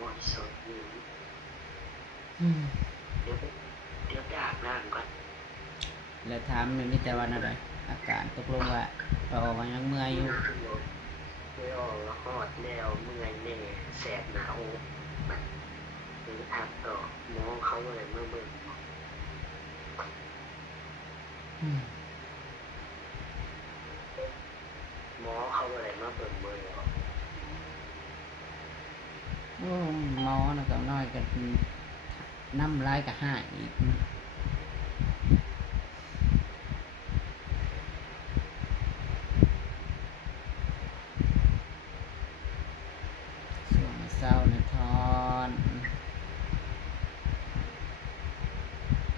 วอยสดอยู่อืมเดี๋ยวไปเดี๋ยวไปอาบน้ำก่อนแล้วถามมันมีแต่วันอะไรอาการตกลงว่าเราออกมายังเมื่อยอยู่ไม่ออกแล้วหอดแล้วเมื่อยแน่แสบหนาวแบบหรืออาบต่อหมอเขาอะไรเมื่อเบิ่งอืมหมอเขาอะไรมาเบิ่งเบิ่ง โอ้หมอนะก็น้อยกันน้ำลายกับห้าอีกช่วงเศร้านะทอน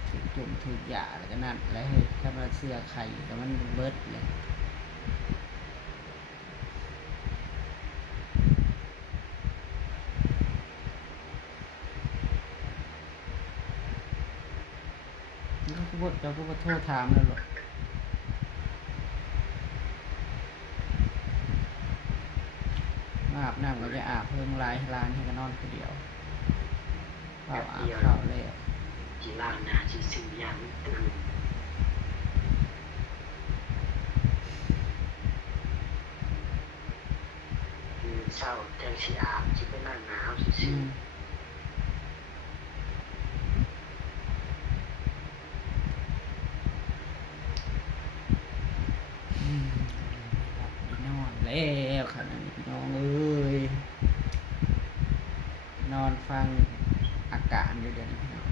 ถูกจุ่มถูกหยาแล้วก็นั่นแล้วเฮ้ยถ้ามาเสื้อไข่ก็มันเบิดเลยแล้วก็บดเราก็มาโทษถามแล้วหรอกอาบน้ำก็จะอาบเพิ่มลายลานให้ก็นอนคนเดียวเปล่าอาบเปล่าเลย จีล่างนาจีซื้อยางตื่นเศร้าจังสีอาบจีไปนั่งหนาวซื่อนอนแล้วขนาดนี้พี่น้องเอ้ยนอนฟังอาการอยู่เดี๋ยวนี้พี่น้อง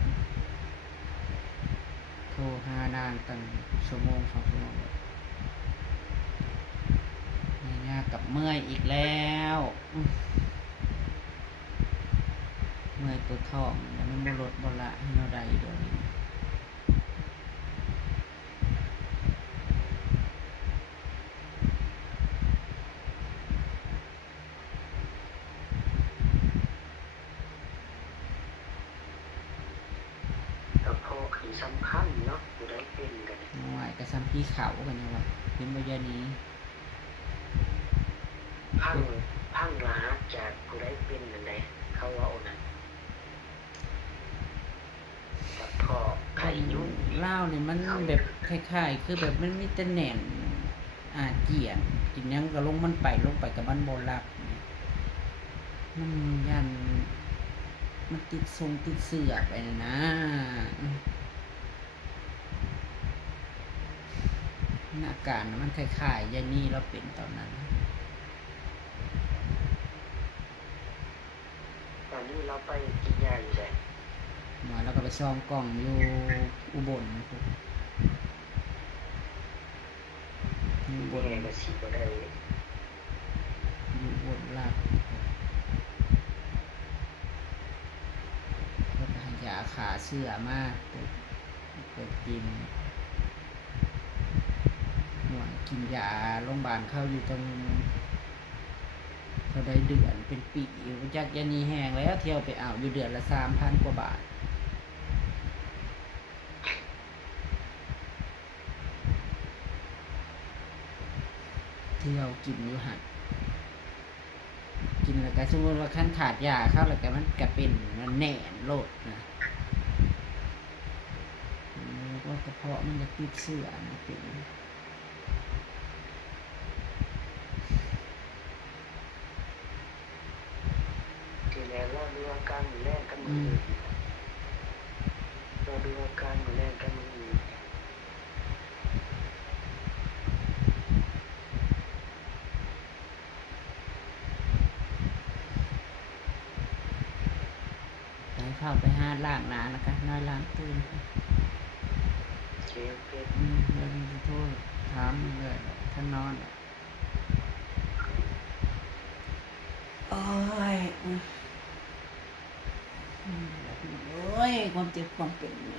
โทรหานางตั้งชั่วโมง2 ชั่วโมงนี่ยากกับเมื่อยอีกแล้วเมื่อยตัวท้องแล้วมันบ่ลดบ่ละให้เราได้เดี๋ยวนี้ๆกับพ่อคือสำคัญเนาะกูได้เป็นกัน น้อยกระซ้ำพี่เขากันยังวะเห็นบ่ยานี้พังพังลาจากกูได้เป็นนั่นแหละเขาว่าโอนั้นกับพ่อไข่ยุ่ง เหล้าเนี่ยมันแบบคล้ายๆคือแบบมันมีแต่แหน่นเจียนกินยังก็ลงมันไปลงไปกับมันบ่หลับมันยันมันติดทรงติดเสือไปนะอาการมันคล้ายๆยานี่เราเป็นตอนนั้นตอนนี้เราไปกินยาอยู่ไหนหมอเราก็ไปซ่อมกล่องอยู่อุบลอยู่อุบล แม่ก็สิบ่ได้ อยู่อุบลลาดแล้วก็ให้ยาขาเสื้อมาเปิดกินหน่วยกินยาโรงพยาบาลเข้าอยู่ตรงเขาได้เดือนเป็นปีอยู่จากยานีแห้งแล้วเที่ยวไปเอาอยู่เดือนละ3,000 กว่าบาทเที่ยวกินอยู่หันกินแล้วก็สมมติว่าขั้นขาดยาเข้าแล้วก็มันก็เป็นมันแน่นโลดนะว่ากระเพาะมันจะติดเสื้อนะเป็นทีแล้วเราดูอาการมือแรกกันมืออื่นเราดูอาการมือแรกกันมืออื่นไปเข้าไปหาล้างหน้าแล้วก็น้อยล้างตื่นเจ็บเป็นแล้วมีโทษถามเลยท่านนอนโอ้ยโอ้ยความเจ็บความเป็นนี่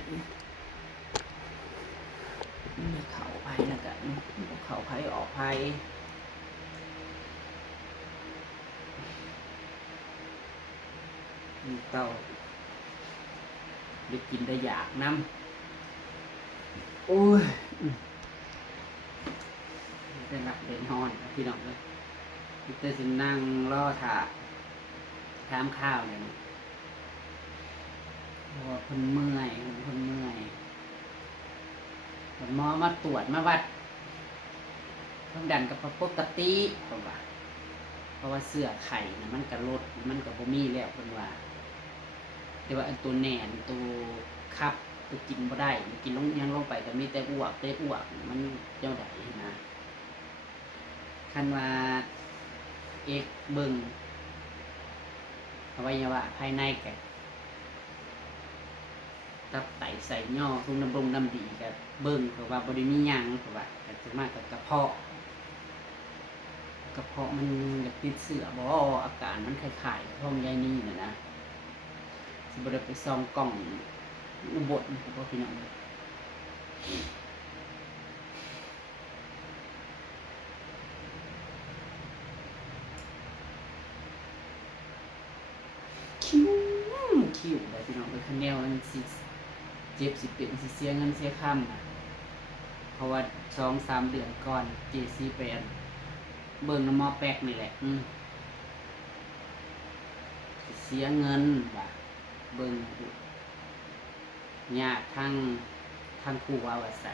มีเข่าไปแล้วกันเข่าไปออกไปเต้าได้กินได้อยากน้ำโอ้ยได้หลับได้นอนพี่น้องเลยพี่เต้สินั่งรอถ่า ถามข้าวเลยนะเพราะว่าเพิ่นเมื่อยเพิ่นเมื่อยหมอมาตรวจมาวัดความดันกับปกติเพราะว่าเสื้อไข่นะมันก็ลดมันก็บ่มีแล้วเพิ่นว่าแต่ว่าอันตัวแหน่นตัวคับตัวกินบ่ได้กินลงยังลงไปก็มีแต่อ้วกมันเจ้าใดนะคันว่าเอกเบิ่งอวัยวะภายในแกตับไตใส่ย่อทุงน้ำรงน้ำดีกับเบิ่งเพราะว่าบ่ได้มีหยังเพราะว่าก็จะมากับกระเพาะมันอยากติดเสื้อบ่อาการมันคล้ายๆท้องใหญ่นี่นะสิบ่ได้ไปส่องกล้องอุบลครับพี่น้องคิวเลยพี่น้องเลยคันแนวมันสิเจ็บสิเป็นสิเสียเงินเสียค่ำนะเพราะว่า 2-3 เดือนก่อนเจซีแปนเบิ่งน้ำมอแป๊กนี่แหละสิเสียเงินว่ะเบิ่งญาติทั้งครูว่าใส่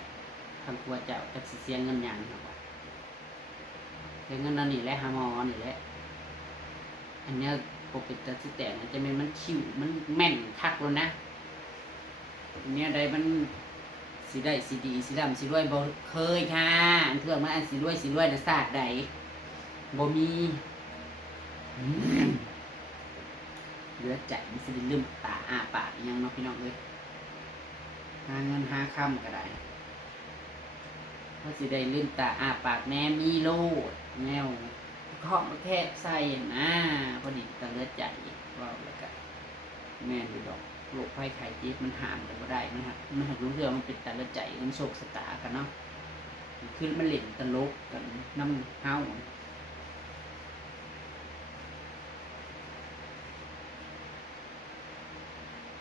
ทั้งครูเจ้าจักสิเสียเงินหยังครับว่าเสียเงินนั่นนี่แหละหาหมอนี่แหละอันเนี้ยปกติสิแต่มันจะมันคิวมันแม่นคักแล้วนะอันเนี้ยใดมันสิได้สิดีสิดำสิรวยบ่เคยค่ะอันเทื่อมันอันสิรวยน่ะศาสตร์ใดบ่มีเหลือใจมันสิได้ลืมตาอ้าปากยังเนาะพี่น้องเอ้ยหาเงินหาค่ำก็ได้เพราะสิได้ลืมตาอ้าปากแน่มีโลดแนวเคาะมาแค่ใส่นะพอดีตะเลือดใจว่าแล้วก็แม่นอยู่ดอกโรคภัยไข้เจ็บมันห้ามกันบ่ได้มันหักรู้เรื่องมันเป็นตะเลือดใจมันโศกสตากันเนาะขึ้นมันเล่นตลกกันน้ำเฮา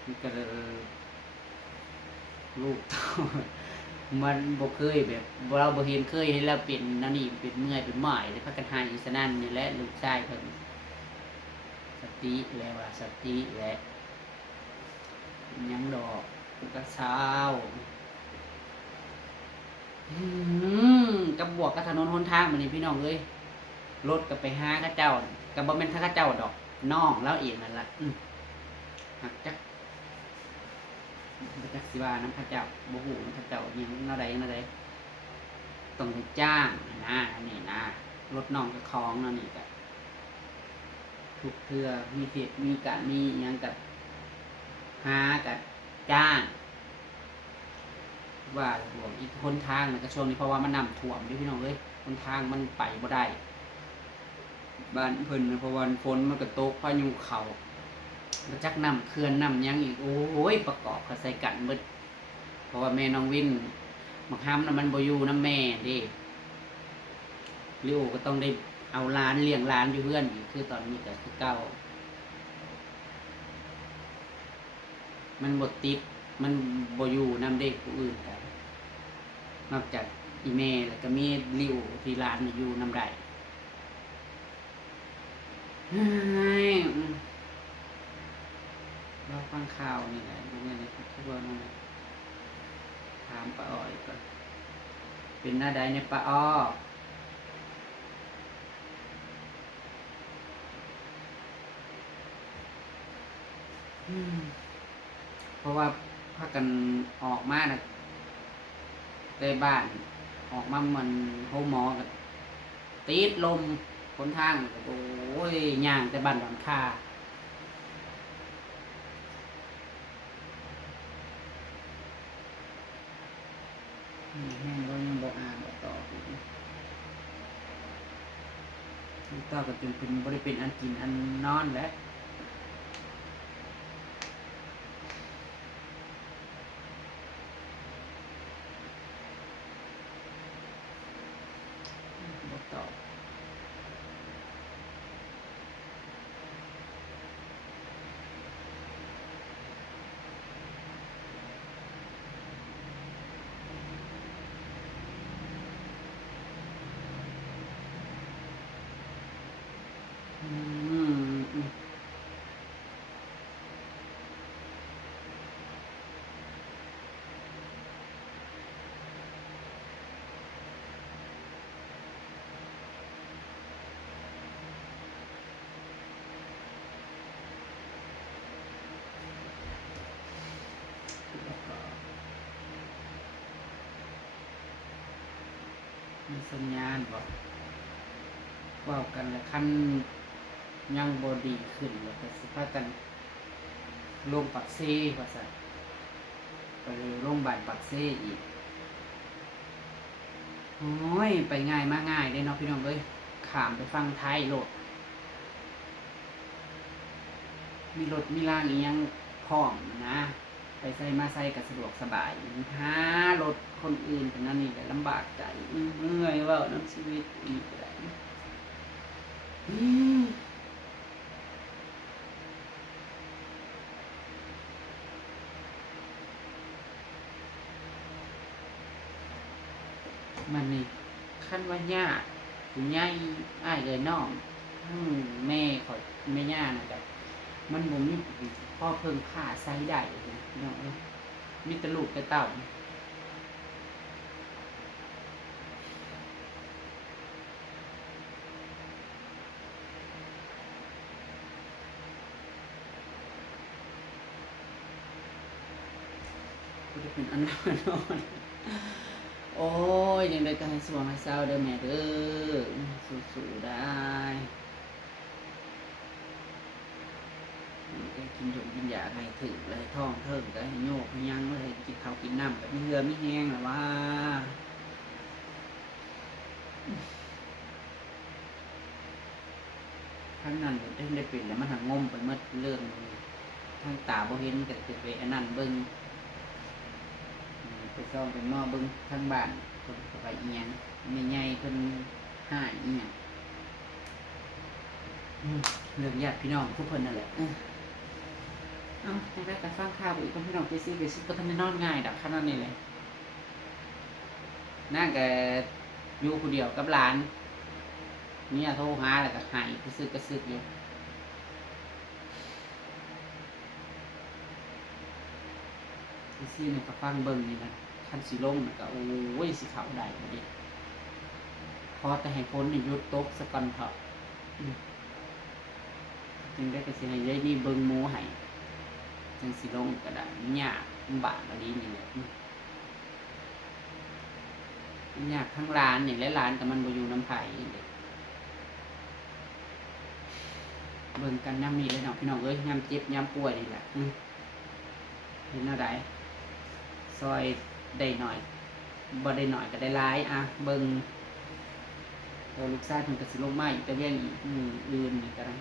มันก็ลูกมันบ่เคยแบบเราบ่เห็นเคยให้เราเป็นนั่นนี่เป็นเมื่อยเป็นหม่ายเลยพักกันหายอยู่ซะนั่นนี่แหละลูกชายเพิ่นสติแล้วว่าสติและยังดอกก็เช้ากับบวกกับถนนหนทางมื้อนี้พี่น้องเอ้ยรถก็ไปหาเขาเจ้าก็บ่แม่นเขาเจ้าดอกน้องแล้วเองนั่นล่ะหักจักจักสิว่าน้ำพระเจ้าบ่ฮู้น้ำพระเจ้ายังแนวใดต้องจ้างนะนี่นะรถน้องกับของนั่นนี่ก็ทุกเทื่อมีเหตุมีการมีหยังกับหากับจ้างว่าห่วงอีกคนทางนะก็ช่วงนี้เพราะว่ามันน้ำท่วมด้วยพี่น้องเอ้ยคนทางมันไปบ่ได้บ้านเพิ่นเพราะว่าฝนมันก็ตกพายุเข้ามาจักน้ำเขื่อนน้ำยังอีกโอ้ยประกอบกับใส่กันเบิดเพราะว่าแม่น้องวินมักห้ำน่ะมันบ่อยู่น้ำแม่เด้ลิโอก็ต้องได้เอาร้านเลี้ยงร้านอยู่เพื่อนอีกคือตอนนี้ก็คือเก่ามันบ่ติดมันบ่อยู่น้ำเด็กผู้อื่นกันนอกจากอีแม่แล้วก็มีลิโอที่ร้านอยู่น้ำได้เราฟังข่าวนี่แหละดูเนี่ยนะครับทุกคนถามป้าอ้อยก่อนเป็นหน้าใดในป้าอ้อเพราะว่าพากันออกมานะได้บ้านออกมามันโฮหมอกันติดลมคนทางโอ้ยย่างแต่บ้านหลังคาแห้งก็ยังบอกอ่านต่อต่อก็จนเป็นบริเป็นอันกินอันนอนแล้วบอกต่อ สัญญาณบ่เว้ากันแล้วคันยังบ่ดีขึ้นแล้วก็สิพากันลงปักเซว่าซั่นไปโรงพยาบาลปักเซอีกโอ้ยไปง่ายมาง่ายเด้เนาะพี่น้องเอ้ยข้ามไปฟังไทยโลดมีรถมีรางอีหยังพร้อมนะไปใส่มาใส่ก็สะดวกสบายหารถคนอื่นเป็นนั่นนี่แหละลำบากใจเมื่อยเว้านํชีวิตอีกก็ได้อืมมันนี่คันว่าญาติผู้ใหญ่อ้ายเอ้ยน้องทั้งแม่ขอยแม่ย่าน่ะก็มันบ่มีพอเพิ่งค่าใช้ได้นะพี่น้องเอ้ยมีแต่ลูกแต่เต้าบ่ได้เป็นอันนั้นอันนอนโอ้ยยังได้ก็ให้สวงให้เศร้าเด้อแม่เด้อสู้ๆได้ได้กินหยงกินยาให้ถึงเลยท้องเทิงก็ให้โยกให้ยังเลยกินข้าวกินน้ำก็มีเหือมีแห้งแล้วว่าทั้งนั้นได้เป็นแล้วมันหังงมไปหมดเรื่องทั้งตาบ่เห็นก็จะไปอันนั้นเบิ่งไปซ่อมเป็นหม้อเบิ่งทั้งบ้านเพิ่นก็ไปอีหยังแม่ใหญ่เพิ่นหายอีหยังเรื่องญาติพี่น้องทุกคนนั่นแหละเอาจังได๋ก็ฟังข่าวอีกคนพี่น้องไปซื้อบ่ทันได้นอนง่ายดอกขนาดนี้เลยนางก็อยู่ผู้เดียวกับหลานเมียโทรหาแล้วก็ให้กระซึกกระซึกอยู่ซี่นี่ก็ฟังเบิ่งนี่นะคันสิลงน่ะก็โอ้ยสิเข้าได้บ่ดิพอแต่ให้ฝนนี่หยุดตกซะก่อนเถาะจึงได้ก็สิให้ยายนี่เบิ่งหมู่ให้จังสิลงก็ได้ยากลำบากอะดีนี่แหละยากทั้งร้านอย่างและร้านแต่มันบ่อยู่น้ำไผเด้เบิ่งกันยามนี้เลยเนาะพี่น้องเอ้ยยามเจ็บยามป่วยนี่แหละเห็นแนวใดซอยได้หน่อยบ่ได้หน่อยก็ได้หลายเบิ่งลูกชายเพิ่นก็สิลงมาอีกแต่เวียงอีกอื่นนี่ก็ได้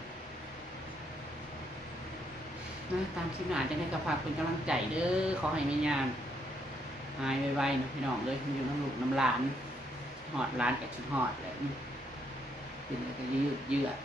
ตามคลิปหน้าจะได้กระฝากเป็นกำลังใจเด้อขอให้แม่ย่าหายไวๆนะพี่น้องเลยอยู่น้ำลูกน้ำหลานหอดหลานกับชุดหอดแหละเป็นอะไรก็ยืด